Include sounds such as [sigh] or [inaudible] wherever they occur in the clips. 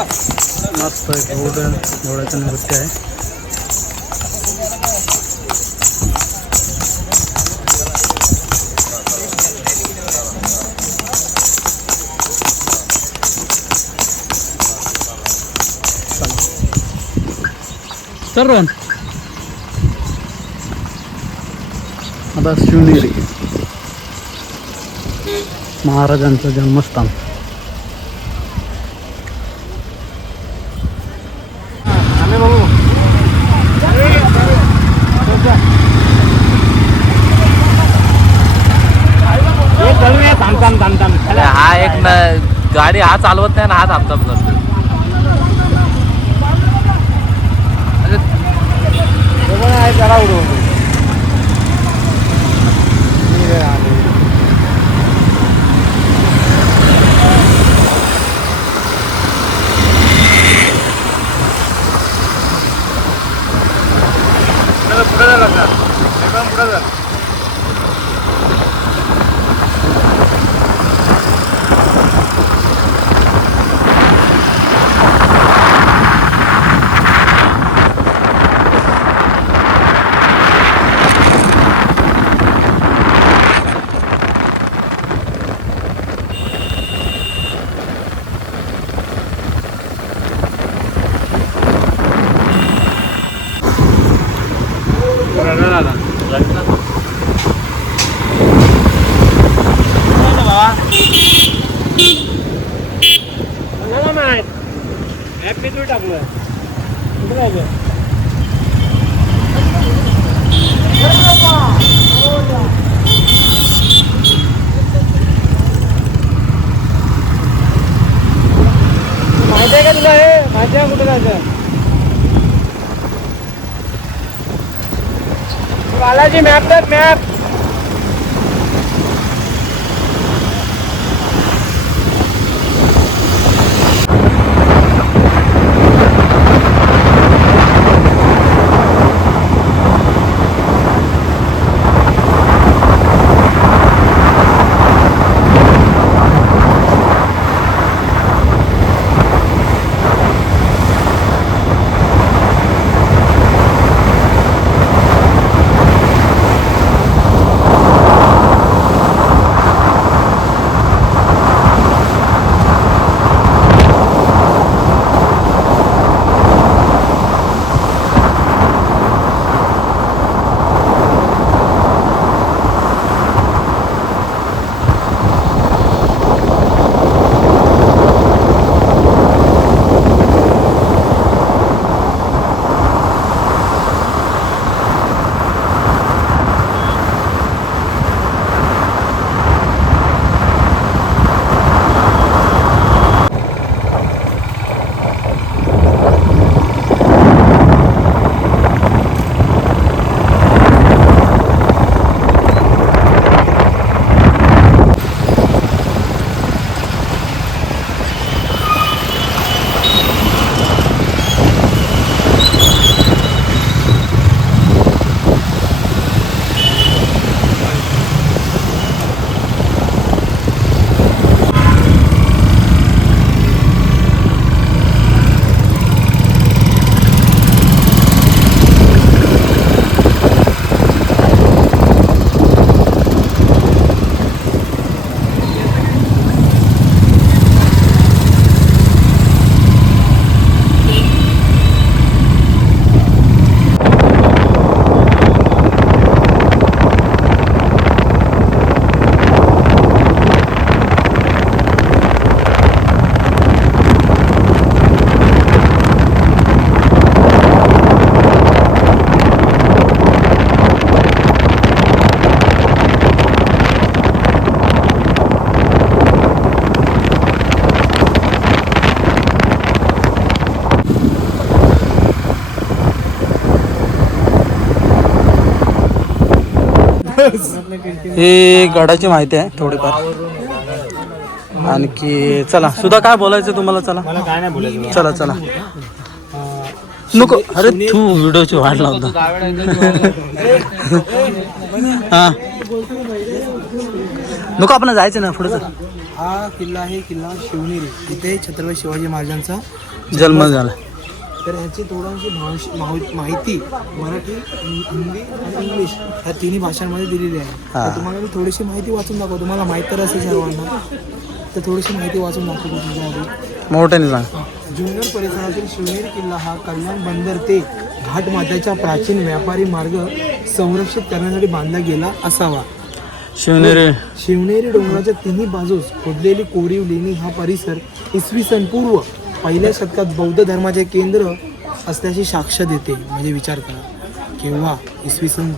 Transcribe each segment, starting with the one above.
मस्त आहे घोड्याचं नृत्य आहे. सर्व रोहन आता शिवनेरी. महाराजांचं जन्मस्थान अरे हा एक न गाडी हा चालवत नाही ना हा थांबताम करतो माहिती आहे का तुला जायचं कुठं जायचं बालाजी मॅप तर मॅप हे गडाची माहिती आहे थोडीफार. आणखी चला सुद्धा काय बोलायचं तुम्हाला? चला. मला काय नाही बोलायचं. चला चला. नको. अरे तू व्हिडिओची वाट लावता हा. नको आपण जायचं ना पुढे हा किल्ला आहे किल्ला शिवनेरी. इथे छत्रपती शिवाजी महाराजांचा जन्म झाला. तर ह्याची थोडीशी भाष- माहु- माहिती मराठी हिंदी आणि इंग्लिश ह्या तिन्ही भाषांमध्ये दिलेली आहे. तर तुम्हाला मी थोडीशी माहिती वाचून दाखवतो. तुम्हाला माहीत तर असेल सर्वांना. तर थोडीशी माहिती वाचून दाखवतो तुमच्या मोठ्याने सांग. जुन्नर परिसरातील शिवनेरी किल्ला हा कल्याण बंदर ते घाटमाथ्याचा प्राचीन व्यापारी मार्ग संरक्षित करण्यासाठी बांधला गेला असावा. शिवनेरी. शिवनेरी डोंगराच्या तिन्ही बाजूस खोदलेली कोरीव लेणी हा परिसर इसवी सन पूर्व पहिल्या शतकात बौद्ध धर्माचे केंद्र असल्याची साक्ष देते. म्हणजे विचार करा. केव्हा? इसवी सन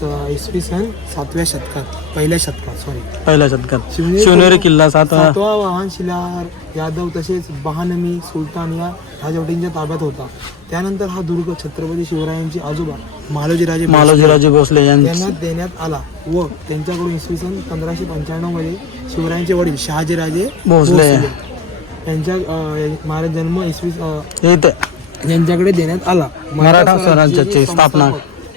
स- इसवी सन सातव्या शतकात. पहिल्या शतकात सॉरी पहिल्या शतकात. शिवनेरी किल्ला सात सातवा वाहन शिलाहार यादव तसेच बहानमी सुलतान या राजवटींच्या ताब्यात होता. त्यानंतर हा दुर्ग छत्रपती शिवरायांचे आजोबा मालोजीराजे भोसले मालोजीराजे भोसले यांची यांना देण्यात आला व त्यांच्याकडून इसवी सन पंधराशे पंच्याण्णवमध्ये शिवरायांचे वडील शहाजीराजे भोसले. यांच्या महाराज जन्म इसवी यांच्याकडे देण्यात आला. मराठा स्वराज्याचे स्थापना.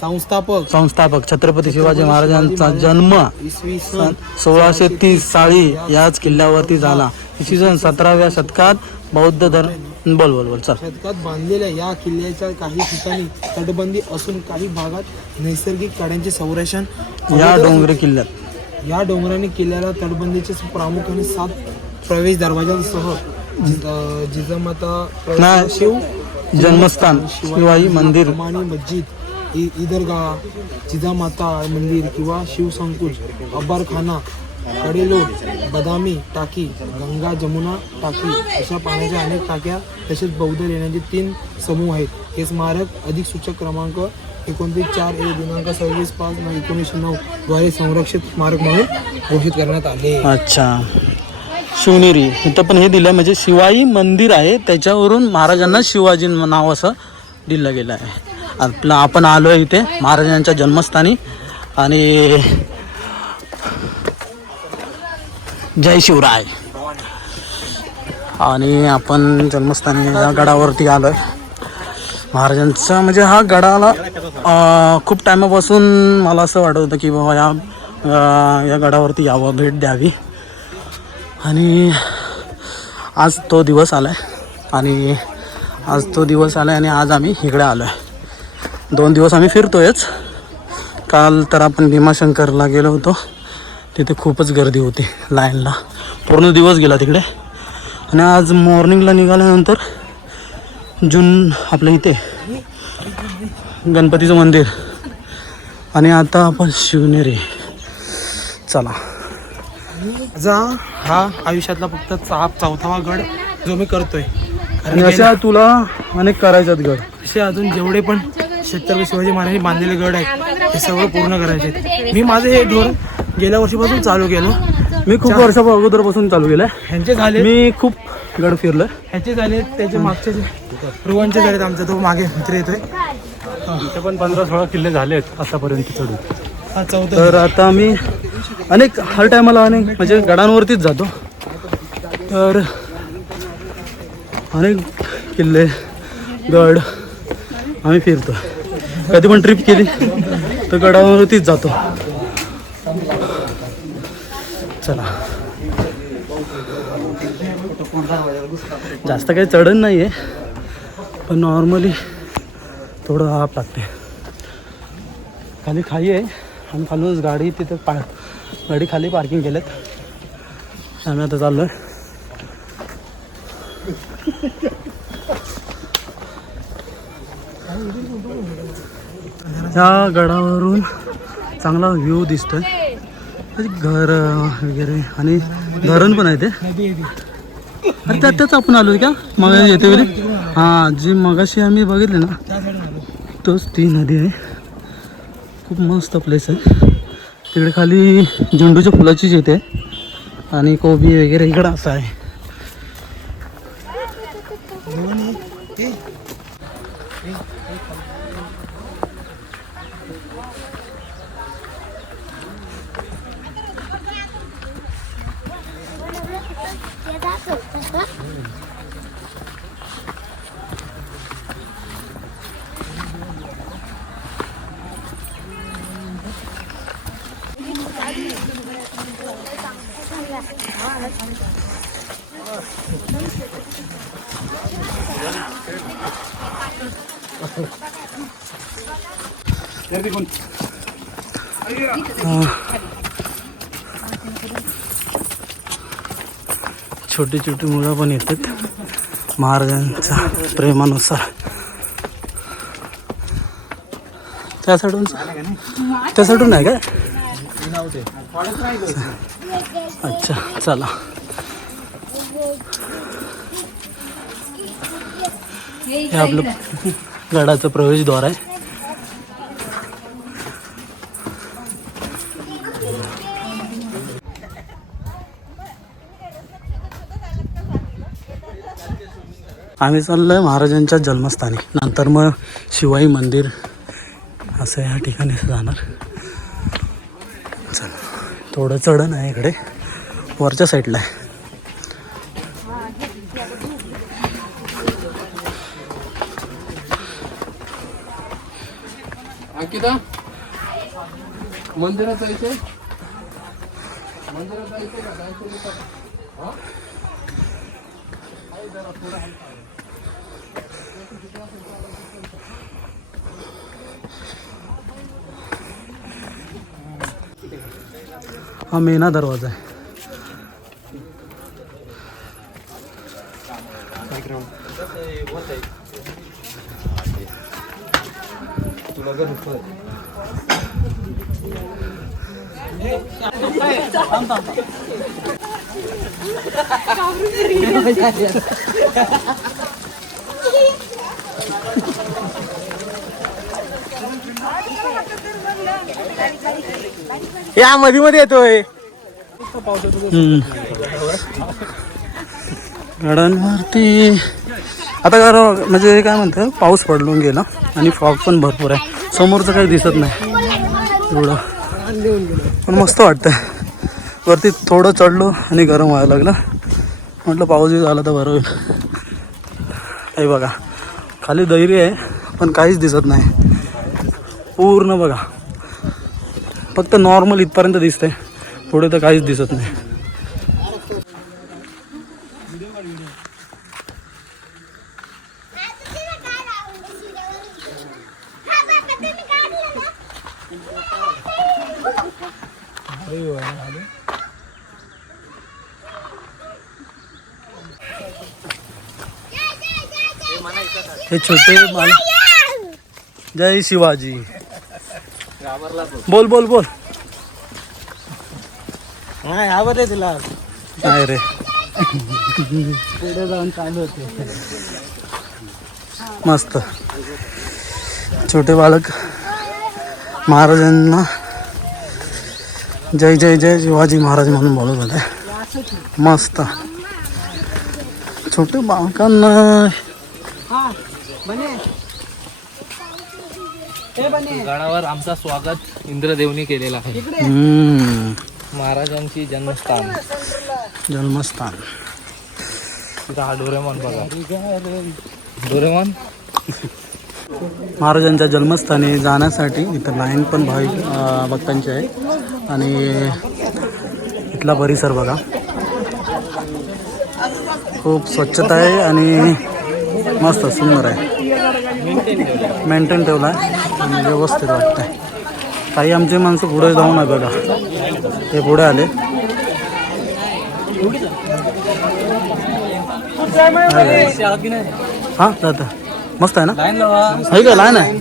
संस्थापक- संस्थापक. छत्रपती शिवाजी महाराजांचा जन्म इसवी सन सोळाशे तीस साली याच किल्ल्यावरती झाला. इसवी सन सतराव्या शतकात बौद्ध धर्म बोल बोल बोल शतकात बांधलेल्या या किल्ल्याच्या काही ठिकाणी तटबंदी असून काही भागात नैसर्गिक काड्यांचे संरक्षण या डोंगरी किल्ल्यात. या डोंगराने किल्ल्याला तटबंदीचे प्रामुख्याने सात प्रवेश दरवाजांसह जिजामाता. शिव जन्मस्थान शिवाई मंदिर. कमानी मस्जिद इ- ईदरगाह जिजामाता मंदिर किंवा शिवसंकुल अब्बारखाना कडेलोट बदामी टाकी गंगा जमुना टाकी अशा पाण्याच्या अनेक टाक्या तसेच बौद्ध लेण्यांचे तीन समूह आहेत. हे स्मारक अधिक सूचक क्रमांक एकोणतीस चार एक दिनांक सव्वीस पाच नऊ एकोणीसशे नऊ द्वारे संरक्षित स्मारक म्हणून घोषित करण्यात आले. अच्छा. शिवनेरी. इथं पण हे दिलं म्हणजे शिवाई मंदिर आहे. त्याच्यावरून महाराजांना शिवाजी नाव असं दिलं गेलं आहे. आपलं आपण आलो आहे इथे महाराजांच्या जन्मस्थानी. आणि जय शिवराय. आणि आपण जन्मस्थानी या गडावरती आलो आहे महाराजांचा म्हणजे हा गडाला खूप टायमापासून मला असं वाटत होतं की बाबा या या गडावरती यावं भेट द्यावी. आणि आज तो दिवस आला आहे आणि आज तो दिवस आला आहे आणि आज आम्ही इकडे आलो आहे दोन दिवस आम्ही फिरतोयच. काल तर आपण भीमाशंकरला गेलो होतो. तिथे खूपच गर्दी होती लाईनला. पूर्ण दिवस गेला तिकडे. आणि आज मॉर्निंगला निघाल्यानंतर जून आपल्या इथे गणपतीचं मंदिर. आणि आता आपण शिवनेरी. चला. माझा हा आयुष्यातला फक्त चा चौथावा गड जो मी करतोय. आणि अशा तुला अनेक करायच्यात गड. असे अजून जेवढे पण छत्रपती शिवाजी महाराजांनी बांधलेले गड आहेत ते सगळं पूर्ण करायचे आहेत. मी माझं हे धोरण गेल्या वर्षीपासून चालू केलं. मी खूप वर्षा अगोदरपासून चालू केलंय. ह्यांचे झाले मी खूप गड फिरलोय. ह्याचे झाले त्याचे मागचे जे रुवांचे झालेत आमचा तो मागे मित्र येतोय. इथे पण पंधरा सोळा किल्ले झालेत आतापर्यंत चढून. तर आता आम्ही अनेक हर टायमाला अनेक म्हणजे गडांवरतीच जातो. तर अनेक किल्ले गड आम्ही फिरतो. कधी पण ट्रिप केली तर गडावरतीच जातो. चला. जास्त काही चढण नाही आहे पण नॉर्मली थोडं आप लागते. खाली खाई आहे आणि खालूनच गाडी तिथं पाळ गाडी खाली पार्किंग केलेत. आम्ही आता चाललो आहे गडावरून चांगला व्ह्यू दिसतोय. घर वगैरे आणि धरण पण आहे ते. अरे त्या त्याच आपण आलो का? मग येते वेळी हां जी मगाशी आम्ही बघितले ना तोच ती नदी आहे. खूप मस्त प्लेस आहे. तिकडे खाली झेंडूच्या फुलाची शेती आहे आणि कोबी वगैरे इकडं असं आहे. छोटी छोटी मुलं पण येतात. महाराजांच्या प्रेमानुसार. त्या साईडून त्या साईडून आहे काय? अच्छा चला. हे आपलं गडाचं प्रवेशद्वार आहे. आम्ही चाललोय महाराजांच्या जन्मस्थानी. नंतर मग शिवाई मंदिर असं या ठिकाणी जाणार. चला थोडं चढण आहे इकडे. वरच्या साईडला आहे. अंकिता मंदिरात जायचंय मंदिरात जायचंय का? जायचं हा मेना दरवाजा आहे. या मध्ये मध्ये येतोय हम्म. गडांवरती आता काय म्हणजे काय म्हणतं पाऊस पडलून गेला आणि फॉग पण भरपूर आहे. समोरचं काही दिसत नाही. एवढं. पण मस्त वाटतं वरती थोडं चढलो आणि गरम व्हायला लागलं. म्हटलं पाऊस बी झाला तर बरं होईल. हे बघा. खाली दैरी आहे पण काहीच दिसत नाही. पूर्ण बघा. फक्त नॉर्मल इथपर्यंत दिसतंय. पुढे तर काहीच दिसत नाही. हे छोटे बाल जय शिवाजी. बोल बोल बोल. हा यावर आहे तुला. काय रे. पुढे जाऊन चालू होते. मस्त. छोटे बालक. महाराजांना जय जय जय शिवाजी महाराज म्हणून बोलत होते. मस्त. छोटे बालकांना बने. हे बने. गडावर आमचा स्वागत इंद्रदेवनी केलेला आहे. हम्म, महाराजांची जन्मस्थान. जन्मस्थान. तिथं हा डोरेमॉन बघा. डोरेमॉन? महाराजांच्या जन्मस्थानी जाण्यासाठी इथं लाईन पण भाविक अं, भक्तांची आहे. आणि इथला परिसर बघा. खूप स्वच्छता आहे आणि मस्त सुंदर आहे. मेंटेन ठेवला. आहे व्यवस्थित व्यवस्थित आहे काही आमची माणसं पुढे जाऊन आहे बघा. ते पुढे आले. हां जातं मस्त आहे ना? आहे का? लाईन आहे.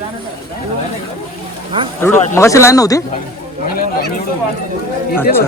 एवढं मगाशी लाईन नव्हती? अच्छा.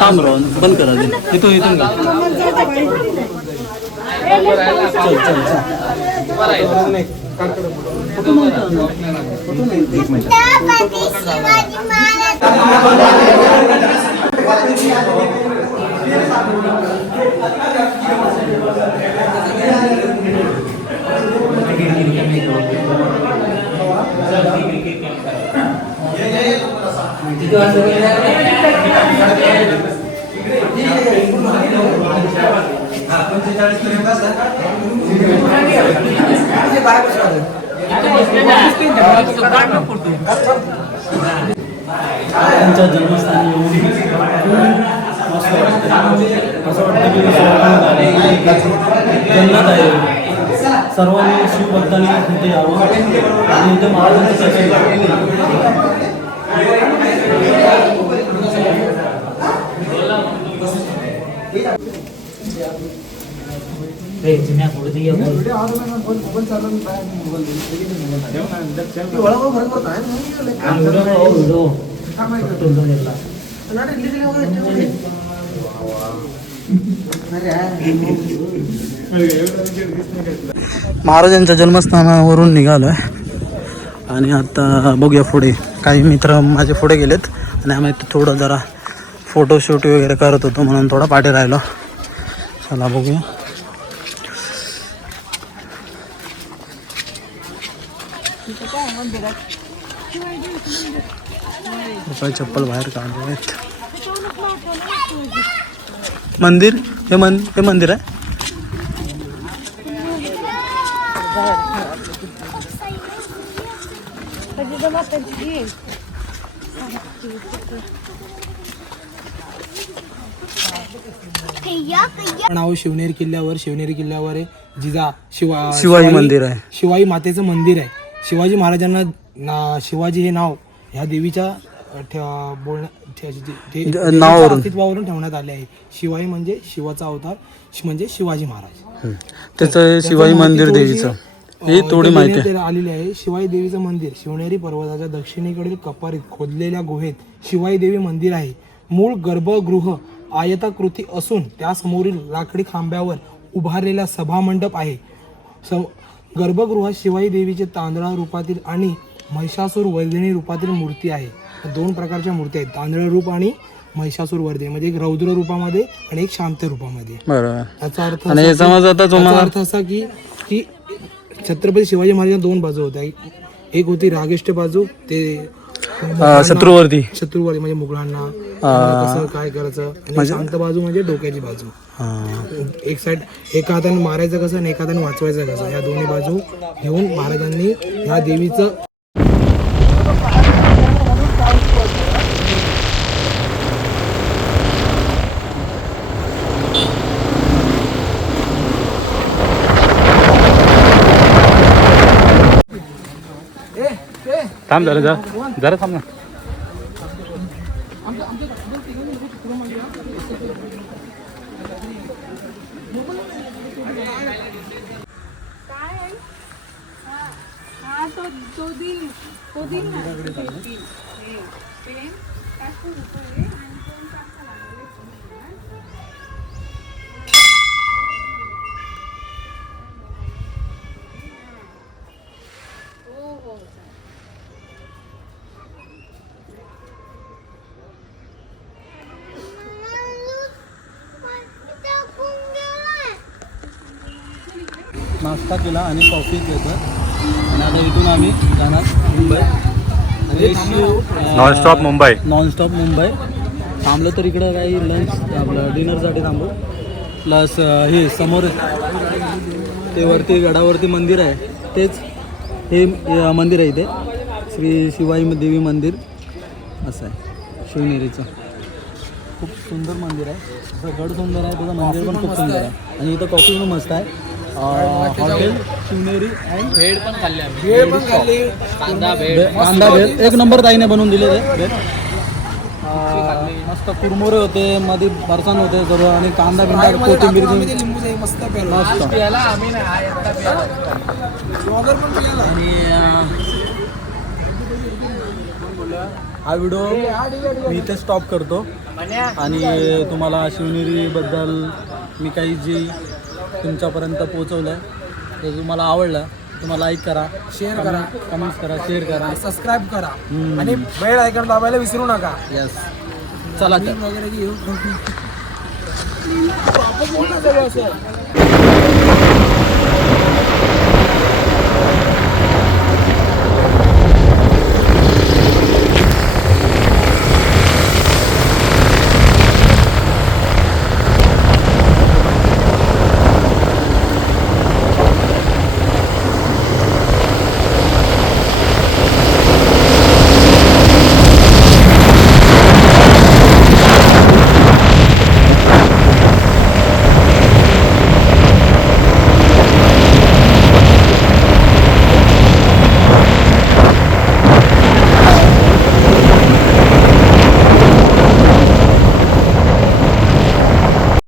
थांब राहून बंद करा ते. इथून इथून चल छत्रपती शिवाजी महाराज त्यांच्या जन्मस्थानी येऊन असं वाटतं. की जन्नत आहे. सर्वांनी शिवभक्तांनी तिथे यावं. आणि इथे महाराजांची. महाराजांच्या जन्मस्थानावरून निघालो आहे आणि आता बघूया पुढे. काही मित्र माझे पुढे गेलेत. आणि आम्ही इथं थोडं जरा फोटोशूट वगैरे करत होतो म्हणून थोडा पाठी राहिलो. चला बघूया. चप्पल बाहेर काढले आहेत मंदिर? हे मन हे मंदिर आहे? कैया कैया नाव शिवनेरी किल्ल्यावर शिवनेरी किल्ल्यावर आहे. जिजा शिवा शिवाई मंदिर आहे. शिवाई मातेचं मंदिर आहे. शिवाजी महाराजांना ना शिवाजी हे नाव ह्या देवीच्या अ, ठे- बोलण्या जे- ज- नावावरून. अस्तित्वावरून ठेवण्यात आले आहे. शिवाई म्हणजे शिवाचा अवतार शि- म्हणजे शिवाजी महाराज. त्याचं त्याचं शिवाई मंदिर देवीचं. ही थोडी माहिती आहे. आलेली आहे. शिवाई देवीचं मंदिर शिवनेरी पर्वताच्या दक्षिणेकडील कपारीत खोदलेल्या गुहेत शिवाई देवी मंदिर आहे. मूळ गर्भगृह आयताकृती असून त्यासमोरील लाकडी खांब्यावर उभारलेला सभामंडप आहे. स गर्भगृहात शिवाई देवीचे तांदळा रूपातील आणि महिषासूर वर्धिनी रूपातील मूर्ती आहे. दोन प्रकारच्या मूर्ती आहेत. तांदळ रूप आणि महिषासूर वर्धिनी म्हणजे एक रौद्र रूपामध्ये आणि एक शांत रूपामध्ये. बरोबर. याचा अर्थ असा की- अर्थ असा की की छत्रपती शिवाजी महाराजांना दोन बाजू होत्या. एक- होती रागिष्ट बाजू ते शत्रुवर्ती. शत्रूवर म्हणजे मुघलांना कसं काय करायचं? आणि शांत बाजू म्हणजे डोक्याची बाजू. एक साईड एका हाताने मारायचं कसं आणि एका हाताने वाचवायचं कसं? या दोन्ही बाजू घेऊन महाराजांनी ह्या देवीचं थांब जरा जा जरा थांब ना हा तो तो दिन तो दिन ना हे, पेन पाचशे रुपये आणि दोन पाचशे लागले हो हो नाश्ता केला आणि कॉफी घेतलं. आणि आता इथून आम्ही जाणार मुंबई. नॉनस्टॉप मुंबई नॉनस्टॉप मुंबई थांबलं तर इकडं काही लंच आपलं डिनरसाठी थांबू प्लस हे समोर ते वरती गडावरती मंदिर आहे. तेच हे मंदिर आहे इथे. श्री शिवाई देवी मंदिर. असं आहे. शिवनेरीचं. खूप सुंदर मंदिर आहे. असं गड सुंदर आहे त्याचं मंदिर पण खूप सुंदर आहे. आणि इथं कॉफी पण मस्त आहे. हॉटेल शिवनेरी अँड भेड पण खाल्ली आम्ही. पण खाल्ली. कांदा बे- कांदा भेळ. एक नंबर ताईने बनवून दिले ते भेळ. मस्त कुरमुरे होते मध्ये फरसाण होते सर्व आणि कांदा बिंदा कोथिंबीर मस्त प्यायला मस्त आम्ही नाही हा? पण प्यायला आणि हा व्हिडिओ मी इथे स्टॉप करतो. आणि तुम्हाला शिवनेरीबद्दल मी काही जी तुमच्यापर्यंत पोहोचवलं आहे तर तुम्हाला आवडलं तुम्हाला लाईक करा शेअर करा कमेंट्स करा शेअर करा सबस्क्राईब करा. आणि बेल ऐकून दाबायला विसरू नका. यस चला तर. वगैरे घेऊ. [laughs]